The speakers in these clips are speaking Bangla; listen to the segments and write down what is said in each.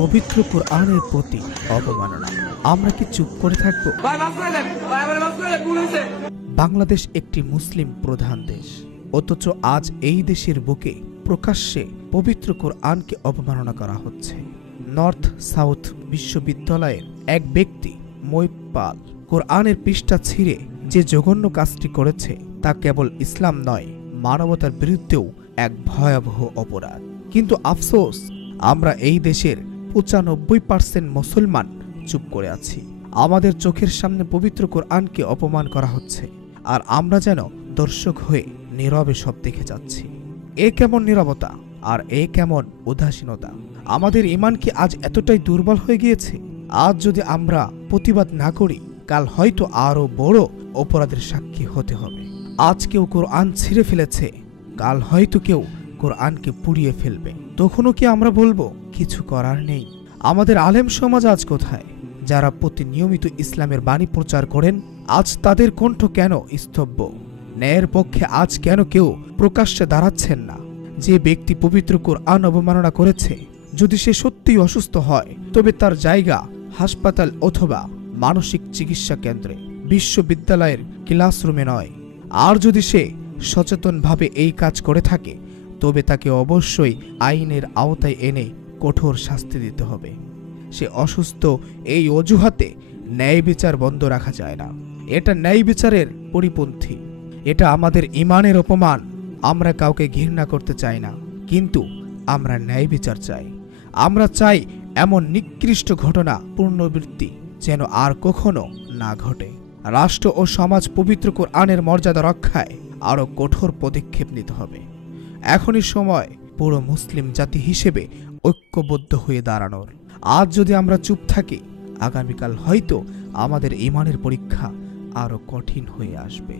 পবিত্র কোরআনের প্রতি অবমাননা। আমরা কি চুপ করে থাকবো? বাংলাদেশ একটি মুসলিম প্রধান দেশ, অথচ আজ এই দেশের বুকে প্রকাশ্যে পবিত্র কোরআনকে অবমাননা করা হচ্ছে। নর্থ সাউথ বিশ্ববিদ্যালয়ের এক ব্যক্তি মঈব পাল কোরআনের পৃষ্ঠা ছিঁড়ে যে জঘন্য কাজটি করেছে তা কেবল ইসলাম নয়, মানবতার বিরুদ্ধেও এক ভয়াবহ অপরাধ। কিন্তু আফসোস, আমরা এই দেশের ৯৫% মুসলমান চুপ করে আছি। আমাদের চোখের সামনে পবিত্র কোরআনকে অপমান করা হচ্ছে, আর আমরা যেন দর্শক হয়ে নীরবে সব দেখে যাচ্ছি। এ কেমন নীরবতা, আর এ কেমন উদাসীনতা! আমাদের ঈমান কি আজ এতটাই দুর্বল হয়ে গিয়েছে? আজ যদি আমরা প্রতিবাদ না করি, কাল হয়তো আরো বড় অপরাধের সাক্ষী হতে হবে। আজ কেউ কোরআন ছিঁড়ে ফেলেছে, কাল হয়তো কেউ কোরআনকে পুড়িয়ে ফেলবে। তখনও কি আমরা বলবো কিছু করার নেই? আমাদের আলেম সমাজ আজ কোথায়, যারা প্রতিনিয়মিত ইসলামের বাণী প্রচার করেন? আজ তাদের কণ্ঠ কেন স্তব্ধ? ন্যায়ের পক্ষে আজ কেন কেউ প্রকাশ্যে দাঁড়াচ্ছেন না? যে ব্যক্তি পবিত্র কোরআন অবমাননা করেছে, যদি সে সত্যিই অসুস্থ হয়, তবে তার জায়গা হাসপাতাল অথবা মানসিক চিকিৎসা কেন্দ্রে, বিশ্ববিদ্যালয়ের ক্লাসরুমে নয়। আর যদি সে সচেতনভাবে এই কাজ করে থাকে, তবে তাকে অবশ্যই আইনের আওতায় এনে কঠোর শাস্তি দিতে হবে। সে অসুস্থ এই অজুহাতে ন্যায় বিচার বন্ধ রাখা যায় না। এটা ন্যায় বিচারের পরিপন্থী, এটা আমাদের ঈমানের অপমান। আমরা কাউকে ঘৃণা করতে চাই না, কিন্তু আমরা ন্যায় বিচার চাই। আমরা চাই এমন নিকৃষ্ট ঘটনা পুনরাবৃত্তি যেন আর কখনো না ঘটে। রাষ্ট্র ও সমাজ পবিত্র কোরআনের মর্যাদা রক্ষায় আরও কঠোর পদক্ষেপ নিতে হবে। এখনই সময় পুরো মুসলিম জাতি হিসেবে ঐক্যবদ্ধ হয়ে দাঁড়ানোর। আজ যদি আমরা চুপ থাকি, আগামীকাল হয়তো আমাদের ঈমানের পরীক্ষা আরো কঠিন হয়ে আসবে।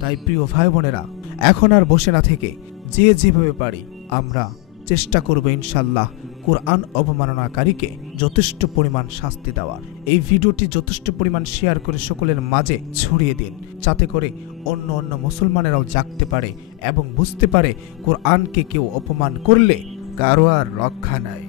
তাই প্রিয় ভাই বোনেরা, এখন আর বসে না থেকে যে যেভাবে পারি আমরা চেষ্টা করব ইনশাল্লাহ কোরআন অবমাননাকারীকে যথেষ্ট পরিমাণ শাস্তি দেওয়ার। এই ভিডিওটি যথেষ্ট পরিমাণ শেয়ার করে সকলের মাঝে ছড়িয়ে দিন, যাতে করে অন্য অন্য মুসলমানেরাও জাগতে পারে এবং বুঝতে পারে কোরআনকে কেউ অপমান করলে কারো আর রক্ষা নাই।